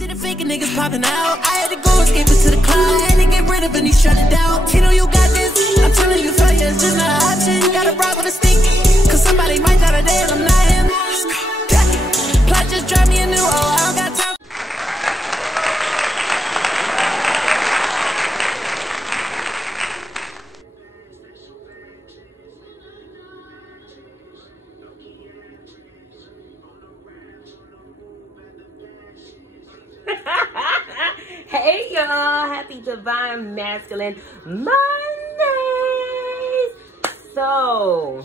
see the fake niggas popping out. I had to go escape into the cloud. I had to get rid of any shut it down. You know you got this. I'm telling you, failure is just not an option. You gotta bribe with a stick. Cause somebody might die today and I'm not him. Plot just drive me a new I don't got time. Hey y'all, happy Divine Masculine Mondays. So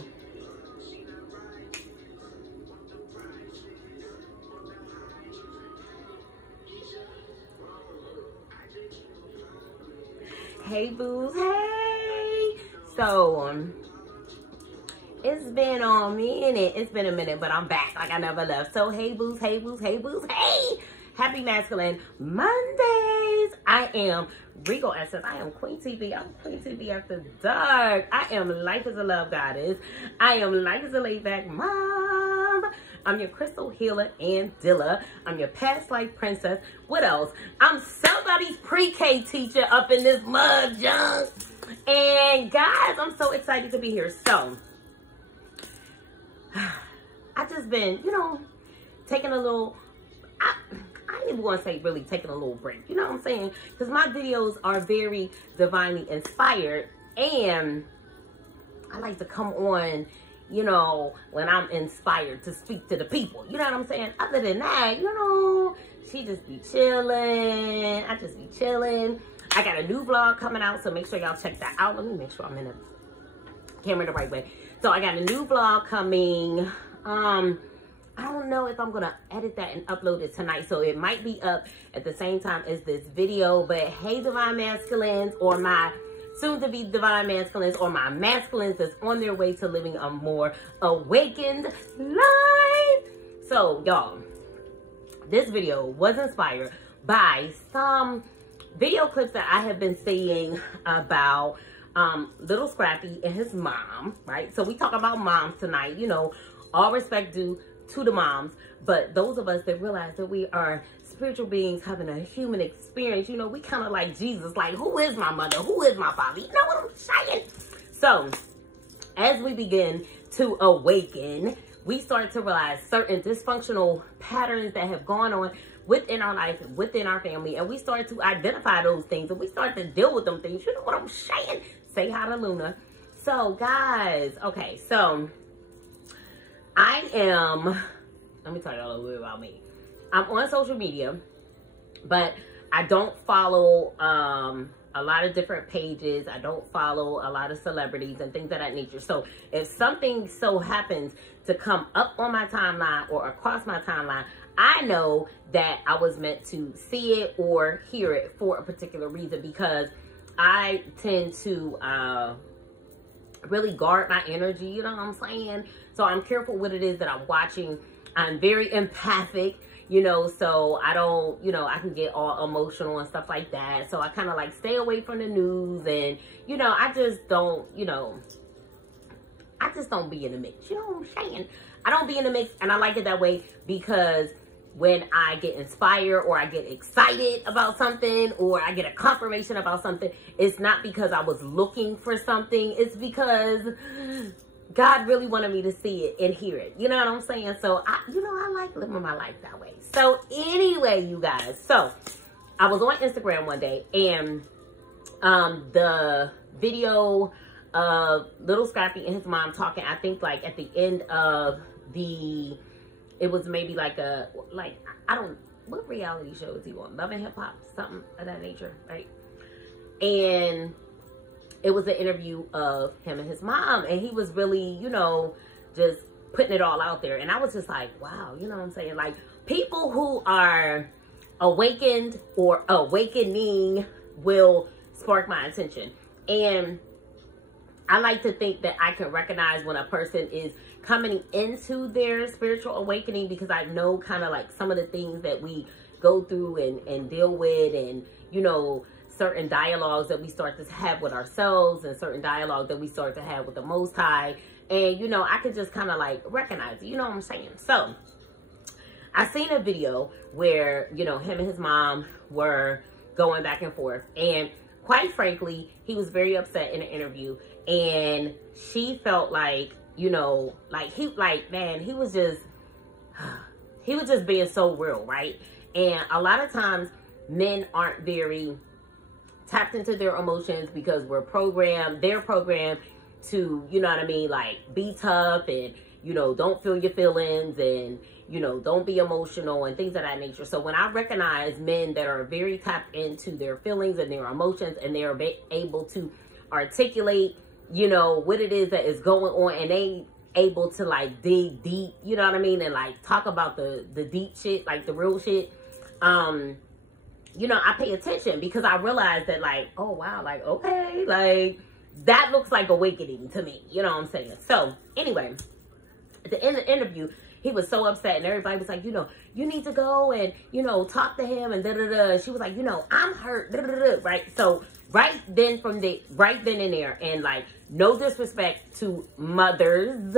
hey boos, hey. So it's been a minute. It's been a minute, but I'm back like I never left. So hey boos, hey boos, hey boos, hey. Happy Masculine Mondays. I am Regal Essence. I am QueenTv. I'm QueenTv after dark. I am Life as a Love Goddess. I am Life as a Laid Back Mom. I'm your crystal healer and dealer. I'm your past life princess. What else? I'm somebody's pre-K teacher up in this mud junk. And guys, I'm so excited to be here. So, I just been, you know, taking a little... I don't even want to say really taking a little break. You know what I'm saying? Because my videos are very divinely inspired. And I like to come on, you know, when I'm inspired to speak to the people. You know what I'm saying? Other than that, you know, she just be chilling. I just be chilling. I got a new vlog coming out, so make sure y'all check that out. Let me make sure I'm in the camera the right way. So I got a new vlog coming. I don't know if I'm going to edit that and upload it tonight. So it might be up at the same time as this video. But hey, Divine Masculines, or my soon-to-be Divine Masculines, or my masculines that's on their way to living a more awakened life. So, y'all, this video was inspired by some video clips that I have been seeing about little Scrappy and his mom, right? So we talk about moms tonight. You know, all respect due to the moms, but those of us that realize that we are spiritual beings having a human experience, you know, we kind of like Jesus, like, who is my mother? Who is my father? You know what I'm saying? So as we begin to awaken, we start to realize certain dysfunctional patterns that have gone on within our life, within our family, and we start to identify those things, and we start to deal with them things. You know what I'm saying? Say hi to Luna. So guys, okay, so I am, let me tell you a little bit about me. I'm on social media, but I don't follow a lot of different pages. I don't follow a lot of celebrities and things of that nature. So if something so happens to come up on my timeline or across my timeline, I know that I was meant to see it or hear it for a particular reason, because I tend to really guard my energy, you know what I'm saying? So I'm careful what it is that I'm watching. I'm very empathic, you know, so I don't, you know, I can get all emotional and stuff like that. So I kind of like stay away from the news, and, you know, I just don't, you know, I just don't be in the mix. You know what I'm saying? I don't be in the mix, and I like it that way, because when I get inspired or I get excited about something or I get a confirmation about something, it's not because I was looking for something. It's because God really wanted me to see it and hear it. You know what I'm saying? So, I like living my life that way. So, anyway, you guys. So, I was on Instagram one day, and the video of little Scrappy and his mom talking, I think, like, at the end of the... It was maybe like what reality show is he on? Love and Hip Hop, something of that nature, right? And it was an interview of him and his mom, and he was really, you know, just putting it all out there. And I was just like, wow, you know what I'm saying? Like, people who are awakened or awakening will spark my attention. And I like to think that I can recognize when a person is coming into their spiritual awakening, because I know kind of like some of the things that we go through and deal with, and, you know, certain dialogues that we start to have with ourselves, and certain dialogue that we start to have with the Most High. And, you know, I could just kind of like recognize it. You know what I'm saying? So I seen a video where, you know, him and his mom were going back and forth. And quite frankly, he was very upset in the interview. And she felt like, you know, man, he was just being so real, right? And a lot of times men aren't very tapped into their emotions because they're programmed to, you know what I mean, like be tough and, you know, don't feel your feelings and, you know, don't be emotional and things of that nature. So when I recognize men that are very tapped into their feelings and their emotions and they're able to articulate, you know, what it is that is going on, and they able to like dig deep, you know what I mean, and like talk about the deep shit, like the real shit, you know, I pay attention because I realize that like, oh wow, like, okay, like that looks like awakening to me, you know what I'm saying? So anyway, at the end of the interview, he was so upset and everybody was like, you know, you need to go and, you know, talk to him and da-da-da. She was like, you know, I'm hurt, da-da-da-da, right? So right then and there, and like, no disrespect to mothers.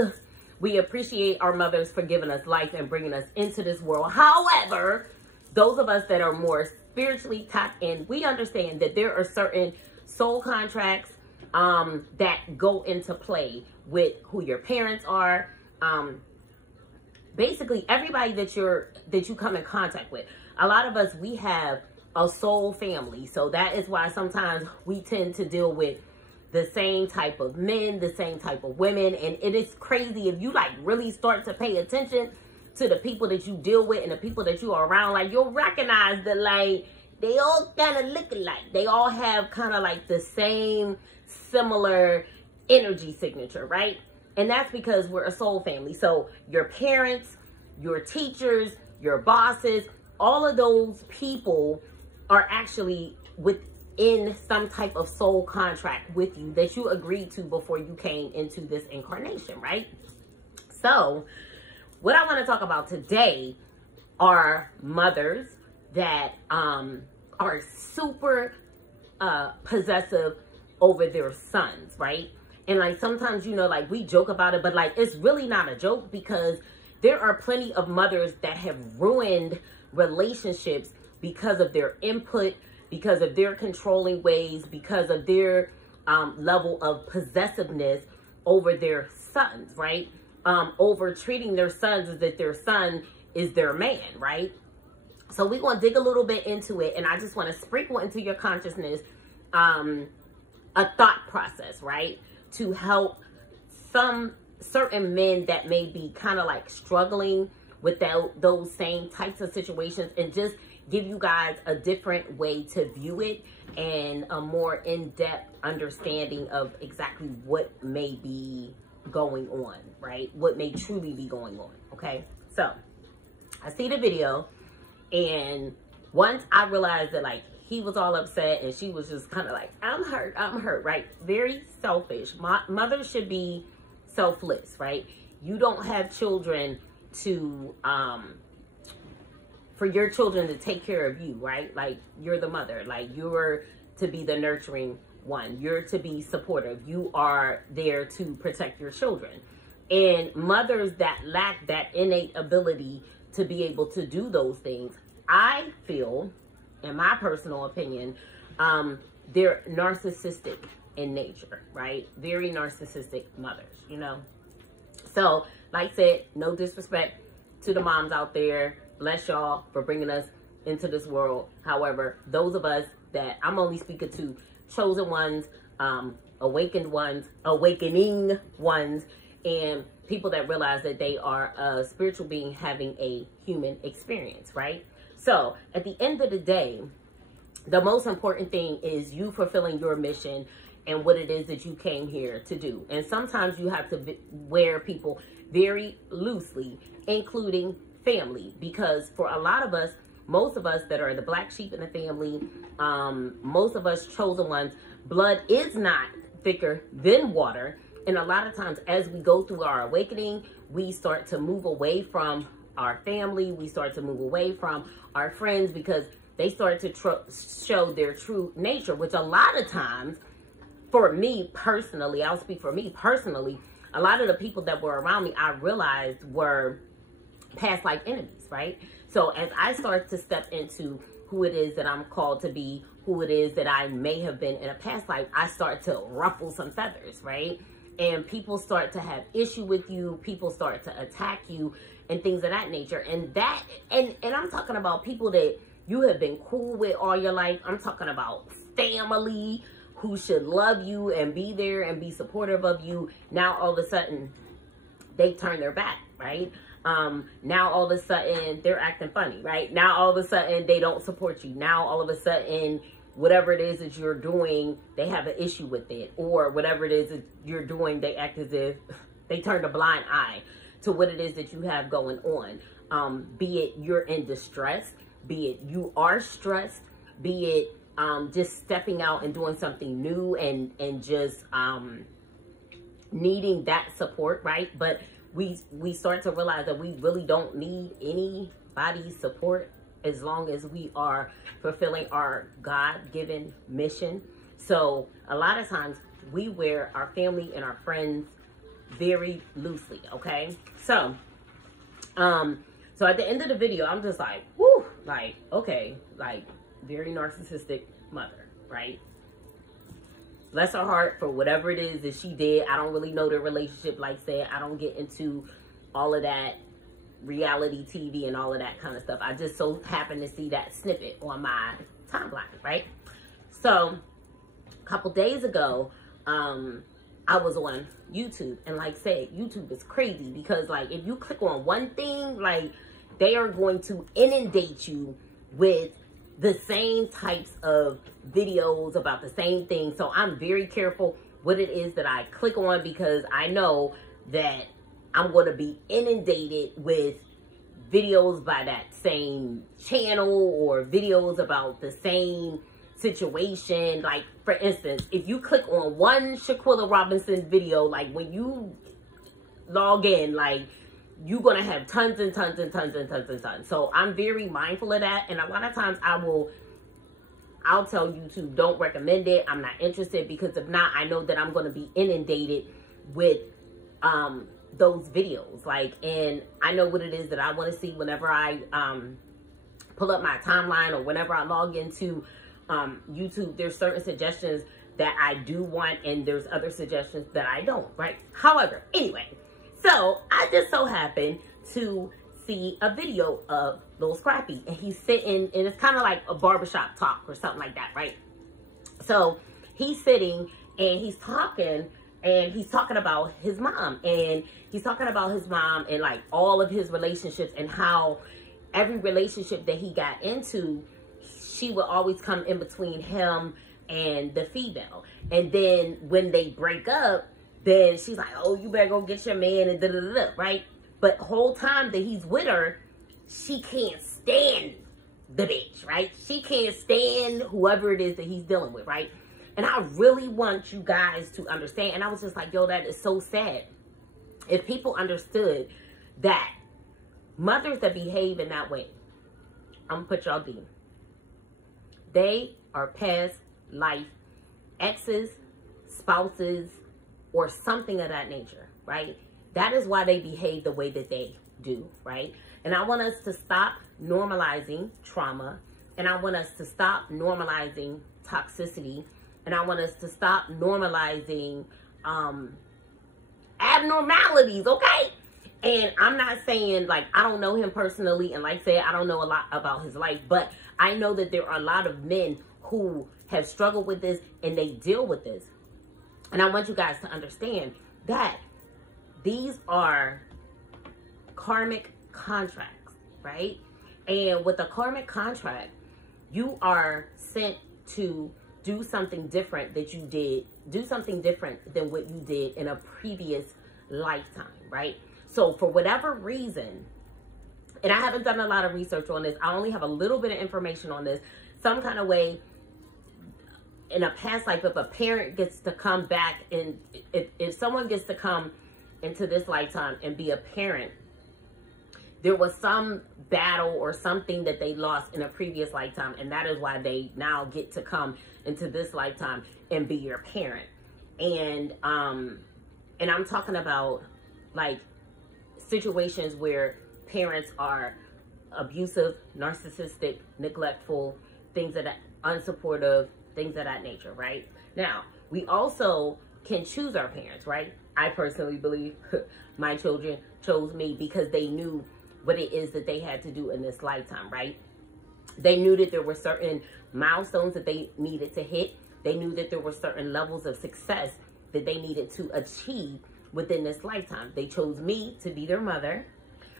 We appreciate our mothers for giving us life and bringing us into this world. However, those of us that are more spiritually tapped in, we understand that there are certain soul contracts that go into play with who your parents are. Basically everybody that you come in contact with. A lot of us, we have a soul family. So that is why sometimes we tend to deal with the same type of men, the same type of women. And it is crazy if you like really start to pay attention to the people that you deal with and the people that you are around. Like, you'll recognize that like they all kind of look alike. They all have kind of like the same similar energy signature, right? And that's because we're a soul family. So your parents, your teachers, your bosses, all of those people are actually within some type of soul contract with you that you agreed to before you came into this incarnation, right? So what I want to talk about today are mothers that are super possessive over their sons, right? And like sometimes, you know, like we joke about it, but like it's really not a joke because there are plenty of mothers that have ruined relationships because of their input, because of their controlling ways, because of their level of possessiveness over their sons, right? Over treating their sons as if their son is their man, right? So we're going to dig a little bit into it, and I just want to sprinkle into your consciousness a thought process, right? To help some certain men that may be kind of like struggling without those same types of situations, and just give you guys a different way to view it and a more in-depth understanding of exactly what may be going on, right? What may truly be going on, okay? So I see the video, and once I realized that like he was all upset and she was just kind of like, I'm hurt, right? Very selfish. Mothers should be selfless, right? You don't have children to, for your children to take care of you, right? Like, you're the mother. Like, you're to be the nurturing one. You're to be supportive. You are there to protect your children. And mothers that lack that innate ability to be able to do those things, I feel, in my personal opinion, they're narcissistic in nature, right? Very narcissistic mothers, you know? So, like I said, no disrespect to the moms out there. Bless y'all for bringing us into this world. However, those of us that I'm only speaking to, chosen ones, awakening ones, and people that realize that they are a spiritual being having a human experience, right? So at the end of the day, the most important thing is you fulfilling your mission and what it is that you came here to do. And sometimes you have to wear people very loosely, including family, because for a lot of us, most of us that are the black sheep in the family, most of us chosen ones, blood is not thicker than water. And a lot of times as we go through our awakening, we start to move away from our family. We start to move away from our friends because they start to show their true nature, which a lot of times, for me personally, I'll speak for me personally, a lot of the people that were around me, I realized were past life enemies. right? So as I start to step into who it is that I'm called to be, who it is that I may have been in a past life, I start to ruffle some feathers, right? And people start to have issue with you, people start to attack you, and things of that nature. And that, and I'm talking about people that you have been cool with all your life. I'm talking about family who should love you and be there and be supportive of you. Now all of a sudden they turn their back, right? Now all of a sudden they're acting funny, right? Now all of a sudden they don't support you. Now all of a sudden whatever it is that you're doing, they have an issue with it. Or whatever it is that you're doing, they act as if they turned a blind eye to what it is that you have going on. Be it you're in distress, be it you are stressed, be it just stepping out and doing something new and just needing that support, right? But we start to realize that we really don't need anybody's support as long as we are fulfilling our God-given mission. So a lot of times we wear our family and our friends very loosely, okay? So at the end of the video, I'm just like, whoo, like, okay, like, very narcissistic mother, right? Bless her heart for whatever it is that she did. I don't really know the relationship, like I said. I don't get into all of that reality TV and all of that kind of stuff. I just so happen to see that snippet on my timeline, right? So a couple days ago, I was on YouTube, and like I said, YouTube is crazy because like if you click on one thing, like they are going to inundate you with the same types of videos about the same thing. So I'm very careful what it is that I click on, because I know that I'm going to be inundated with videos by that same channel or videos about the same situation. Like, for instance, if you click on one Shaquilla Robinson video, like when you log in, like you're going to have tons and tons and tons and tons and tons. So I'm very mindful of that. And a lot of times I'll tell YouTube, don't recommend it. I'm not interested, because if not, I know that I'm going to be inundated with those videos. Like, and I know what it is that I want to see whenever I pull up my timeline or whenever I log into YouTube. There's certain suggestions that I do want, and there's other suggestions that I don't, right? However, anyway, so I just so happened to see a video of little Scrappy, and he's sitting, and it's kind of like a barbershop talk or something like that, right? So he's sitting and he's talking about his mom, and he's talking about his mom and like all of his relationships, and how every relationship that he got into, she would always come in between him and the female. And then when they break up, then she's like, oh, you better go get your man, and da-da-da-da, right? But the whole time that he's with her, she can't stand the bitch, right? She can't stand whoever it is that he's dealing with, right? And I really want you guys to understand. And I was just like, yo, that is so sad. If people understood that mothers that behave in that way, I'm going to put y'all B. They are past life exes, spouses, or something of that nature, right? That is why they behave the way that they do, right? And I want us to stop normalizing trauma, and I want us to stop normalizing toxicity, and I want us to stop normalizing abnormalities, okay? And I'm not saying, like, I don't know him personally, and like I said, I don't know a lot about his life, but I know that there are a lot of men who have struggled with this, and they deal with this. And I want you guys to understand that these are karmic contracts, right? And with a karmic contract, you are sent to do something different that you did, do something different than what you did in a previous lifetime, right? So for whatever reason, and I haven't done a lot of research on this, I only have a little bit of information on this, some kind of way in a past life, if a parent gets to come back, and if someone gets to come into this lifetime and be a parent, there was some battle or something that they lost in a previous lifetime, and that is why they now get to come into this lifetime and be your parent. And I'm talking about like situations where parents are abusive, narcissistic, neglectful, things that are unsupportive, things of that nature, right? Now, we also can choose our parents, right? I personally believe my children chose me because they knew what it is that they had to do in this lifetime, right? They knew that there were certain milestones that they needed to hit. They knew that there were certain levels of success that they needed to achieve within this lifetime. They chose me to be their mother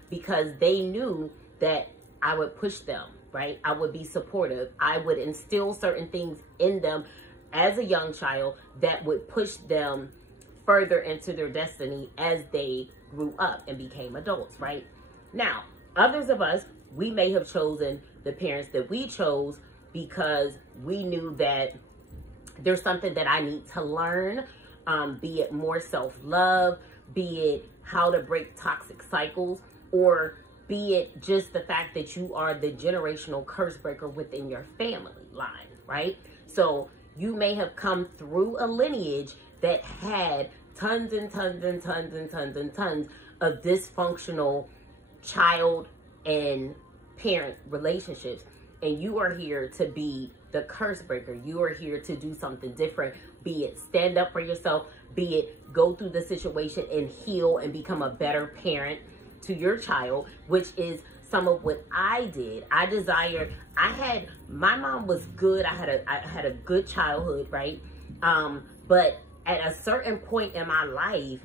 because they knew that I would push them, right? I would be supportive. I would instill certain things in them as a young child that would push them further into their destiny as they grew up and became adults, right? Now, others of us, we may have chosen the parents that we chose because we knew that there's something that I need to learn, be it more self-love, be it how to break toxic cycles, or be it just the fact that you are the generational curse breaker within your family line, right? So you may have come through a lineage that had tons and tons and tons and tons and tons of dysfunctional child and parent relationships. And you are here to be the curse breaker. You are here to do something different, be it stand up for yourself, be it go through the situation and heal and become a better parent to your child, which is some of what I did. My mom was good. I had a good childhood, right? But at a certain point in my life,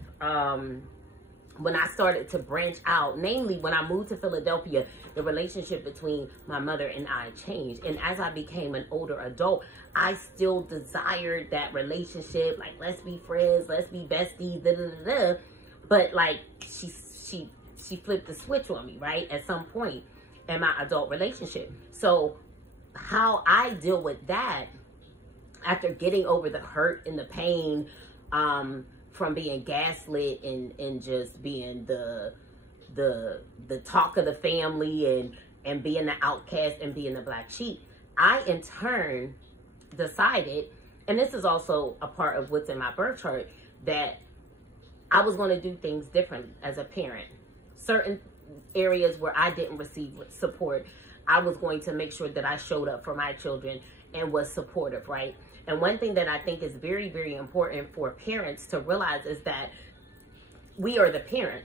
when I started to branch out, namely when I moved to Philadelphia, the relationship between my mother and I changed. And as I became an older adult, I still desired that relationship. Like, let's be friends, let's be besties, da da da da. But like, she flipped the switch on me, right? At some point in my adult relationship. So how I deal with that after getting over the hurt and the pain, from being gaslit and just being the talk of the family and being the outcast and being the black sheep, I in turn decided, and this is also a part of what's in my birth chart, that I was going to do things differently as a parent. Certain areas where I didn't receive support, I was going to make sure that I showed up for my children and was supportive, right? And one thing that I think is very, very important for parents to realize is that we are the parent.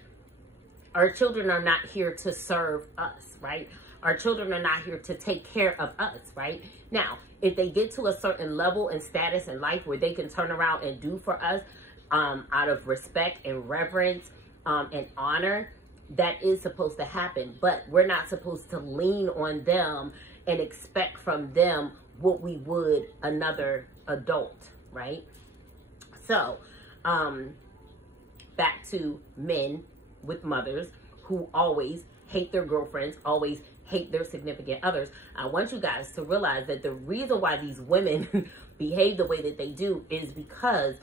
Our children are not here to serve us, right? Our children are not here to take care of us, right? Now, if they get to a certain level and status in life where they can turn around and do for us out of respect and reverence and honor, that is supposed to happen. But we're not supposed to lean on them and expect from them what we would another adult, right? So, back to men with mothers who always hate their girlfriends, always hate their significant others. I want you guys to realize that the reason why these women behave the way that they do is because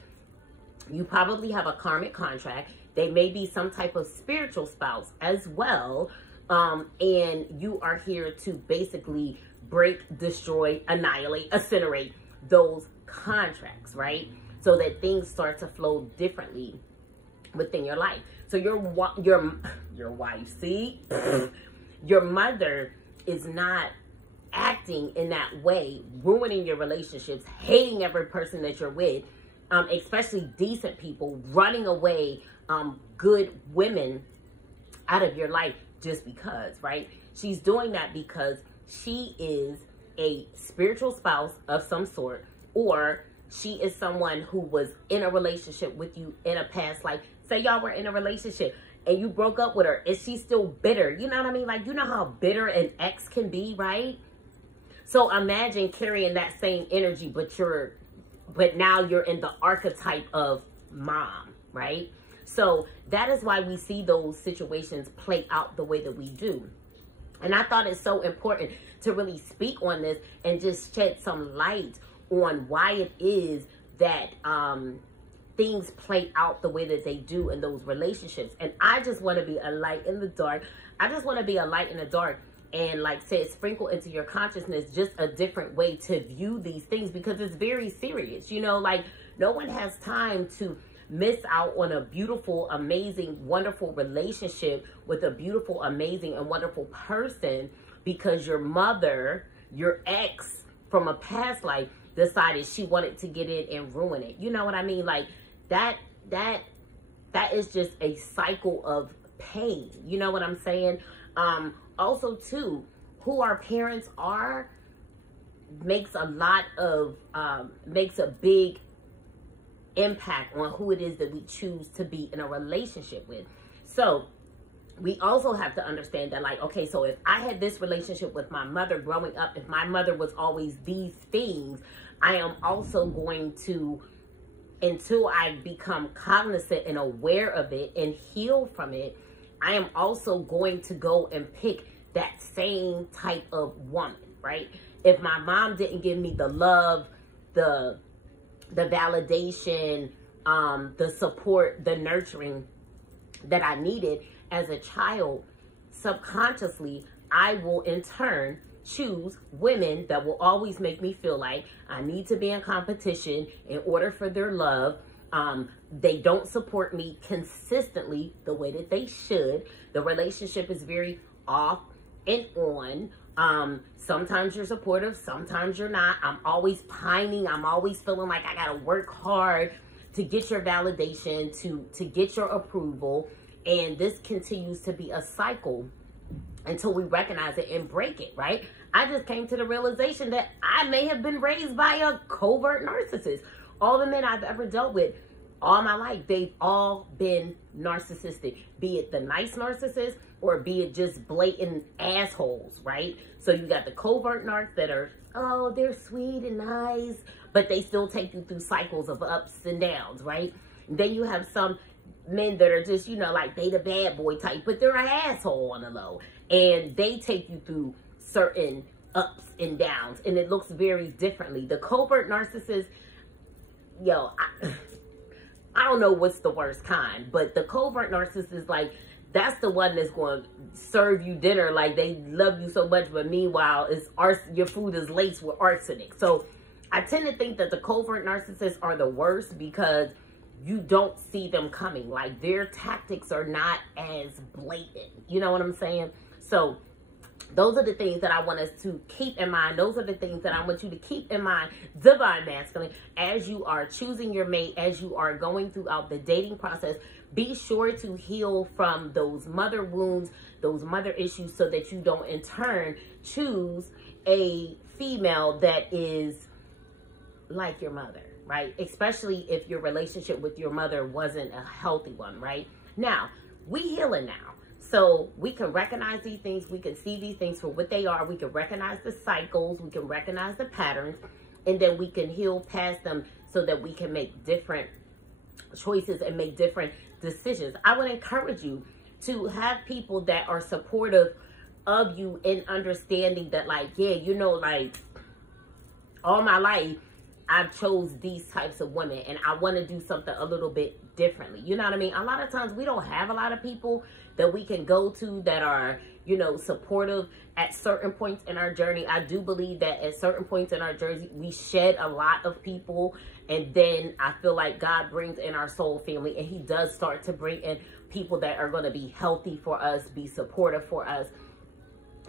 you probably have a karmic contract. They may be some type of spiritual spouse as well. And you are here to basically break, destroy, annihilate, incinerate those contracts, right? So that things start to flow differently within your life. So your wife, see, your mother is not acting in that way, ruining your relationships, hating every person that you're with, especially decent people, running away good women out of your life just because, right? She's doing that because she is a spiritual spouse of some sort, or she is someone who was in a relationship with you in a past life. Say y'all were in a relationship and you broke up with her. Is she still bitter? You know what I mean? Like, you know how bitter an ex can be, right? So imagine carrying that same energy, but now you're in the archetype of mom, right? So that is why we see those situations play out the way that we do. And I thought it's so important to really speak on this and just shed some light on why it is that things play out the way that they do in those relationships. And I just want to be a light in the dark. I just want to be a light in the dark and, like said, sprinkle into your consciousness just a different way to view these things, because it's very serious. You know, like, no one has time to miss out on a beautiful, amazing, wonderful relationship with a beautiful, amazing, and wonderful person because your mother, your ex from a past life, decided she wanted to get in and ruin it. You know what I mean? Like that is just a cycle of pain. You know what I'm saying? Also too, who our parents are makes a big impact on who it is that we choose to be in a relationship with. So we also have to understand that, like, okay, so if I had this relationship with my mother growing up, if my mother was always these things, I am also going to, until I become cognizant and aware of it and heal from it, I am also going to go and pick that same type of woman, right? If my mom didn't give me the love, the validation, the support, the nurturing that I needed as a child, subconsciously, I will in turn choose women that will always make me feel like I need to be in competition in order for their love. They don't support me consistently the way that they should. The relationship is very off and on. Sometimes you're supportive, sometimes you're not. I'm always pining. I'm always feeling like I gotta work hard to get your validation, to get your approval. And this continues to be a cycle until we recognize it and break it, right? I just came to the realization that I may have been raised by a covert narcissist. All the men I've ever dealt with all my life, they've all been narcissistic, be it the nice narcissist or be it just blatant assholes, right? So you got the covert narcs that are, oh, they're sweet and nice, but they still take you through cycles of ups and downs, right? And then you have some men that are just, you know, like they the bad boy type, but they're an asshole on the low. And they take you through certain ups and downs, and it looks very differently. The covert narcissist, yo, I don't know what's the worst kind, but the covert narcissist is like, that's the one that's going to serve you dinner like they love you so much, but meanwhile, your food is laced with arsenic. So I tend to think that the covert narcissists are the worst because you don't see them coming. Like their tactics are not as blatant. You know what I'm saying? So those are the things that I want us to keep in mind. Those are the things that I want you to keep in mind, Divine Masculine, as you are choosing your mate, as you are going throughout the dating process. Be sure to heal from those mother wounds, those mother issues, so that you don't in turn choose a female that is like your mother, right? Especially if your relationship with your mother wasn't a healthy one, right? Now, we healing now. So we can recognize these things. We can see these things for what they are. We can recognize the cycles. We can recognize the patterns. And then we can heal past them so that we can make different choices and make different decisions. I would encourage you to have people that are supportive of you in understanding that, like, yeah, you know, like all my life, I've chose these types of women and I want to do something a little bit differently. You know what I mean? A lot of times we don't have a lot of people that we can go to that are, you know, supportive at certain points in our journey. I do believe that at certain points in our journey, we shed a lot of people. And then I feel like God brings in our soul family, and he does start to bring in people that are going to be healthy for us, be supportive for us.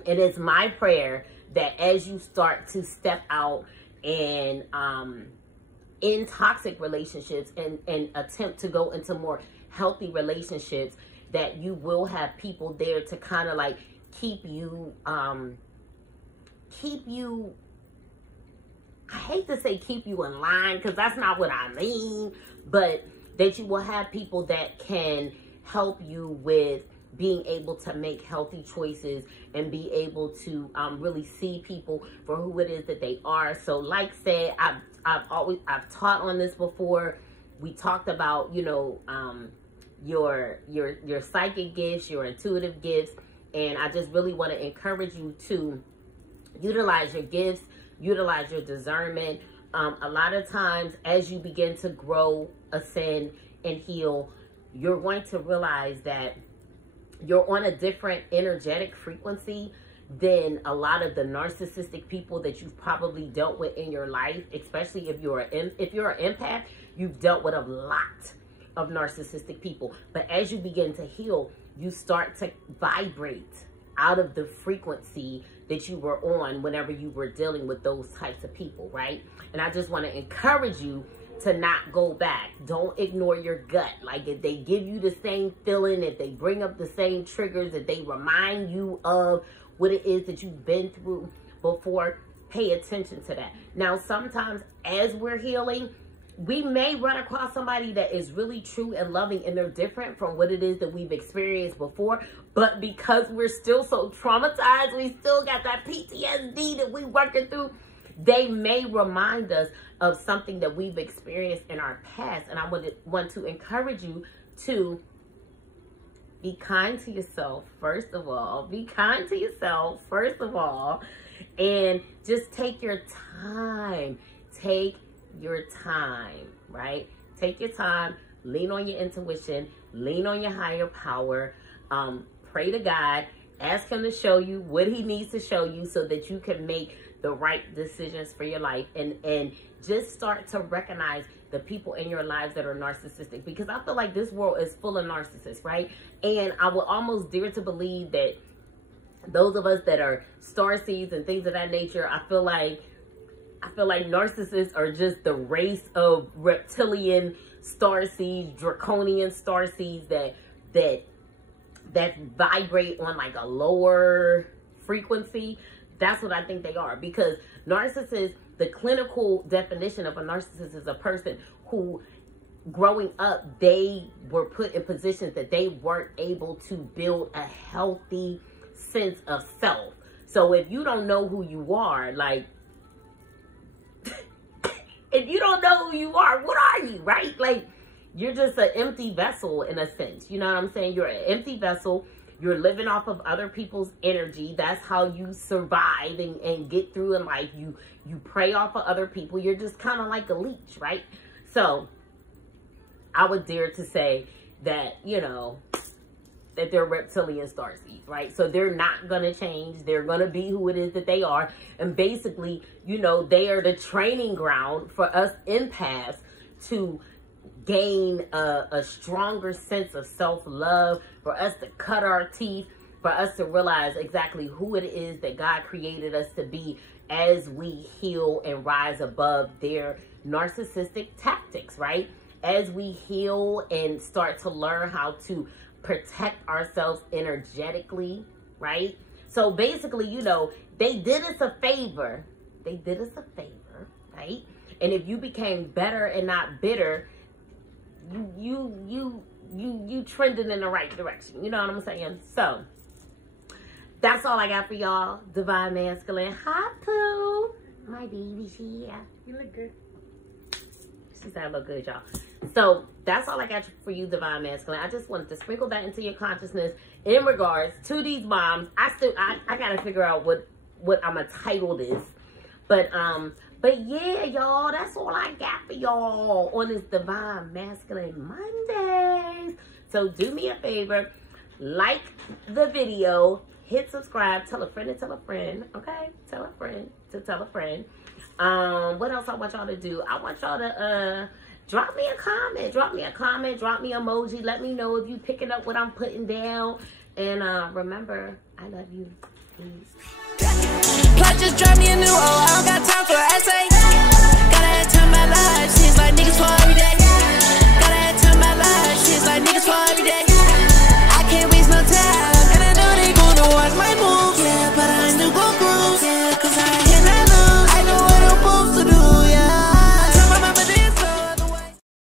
It is my prayer that as you start to step out and in toxic relationships and attempt to go into more healthy relationships, that you will have people there to kind of like keep you, I hate to say keep you in line, because that's not what I mean, but that you will have people that can help you with being able to make healthy choices and be able to really see people for who it is that they are. So like said, I've taught on this before. We talked about, you know, your psychic gifts, your intuitive gifts, and I just really want to encourage you to utilize your gifts, utilize your discernment. A lot of times as you begin to grow, ascend, and heal, you're going to realize that you're on a different energetic frequency than a lot of the narcissistic people that you've probably dealt with in your life, especially if you're an empath. You've dealt with a lot of narcissistic people. But as you begin to heal, you start to vibrate out of the frequency that you were on whenever you were dealing with those types of people, right? And I just want to encourage you to not go back. Don't ignore your gut. Like, if they give you the same feeling, if they bring up the same triggers, if they remind you of what it is that you've been through before, pay attention to that. Now, sometimes as we're healing, we may run across somebody that is really true and loving, and they're different from what it is that we've experienced before. But because we're still so traumatized, we still got that PTSD that we're working through, they may remind us of something that we've experienced in our past. And I want to encourage you to be kind to yourself, first of all. Be kind to yourself, first of all. And just take your time. Take your time, right? Take your time. Lean on your intuition. Lean on your higher power. Pray to God. Ask him to show you what he needs to show you so that you can make the right decisions for your life. And just start to recognize the people in your lives that are narcissistic. Because I feel like this world is full of narcissists, right? And I would almost dare to believe that those of us that are starseeds and things of that nature, I feel like narcissists are just the race of reptilian starseeds, draconian starseeds that vibrate on like a lower frequency. That's what I think they are. Because narcissists, the clinical definition of a narcissist is a person who, growing up, they were put in positions that they weren't able to build a healthy sense of self. So if you don't know who you are, like, if you don't know who you are, what are you, right? Like, you're just an empty vessel in a sense. You know what I'm saying? You're an empty vessel. You're living off of other people's energy. That's how you survive and get through in life. You prey off of other people. You're just kind of like a leech, right? So I would dare to say that, you know, that they're reptilian starseeds, right? So they're not going to change. They're going to be who it is that they are. And basically, you know, they are the training ground for us empaths to gain a stronger sense of self-love, for us to cut our teeth, for us to realize exactly who it is that God created us to be as we heal and rise above their narcissistic tactics, right? As we heal and start to learn how to protect ourselves energetically, right? So basically, you know, they did us a favor. They did us a favor, right? And if you became better and not bitter, you trending in the right direction. You know what I'm saying? So that's all I got for y'all. Divine Masculine. Hi, Pooh. My baby's here. You look good. She said I look good, y'all. So that's all I got for you, Divine Masculine. I just wanted to sprinkle that into your consciousness in regards to these moms. I gotta figure out what I'm gonna title this. But yeah, y'all, that's all I got for y'all on this Divine Masculine Mondays. So do me a favor, like the video, hit subscribe, tell a friend to tell a friend, okay? Tell a friend to tell a friend. What else I want y'all to do? I want y'all to drop me a comment, drop me an emoji. Let me know if you picking up what I'm putting down. And remember, I love you. Peace. Plot just drive me a new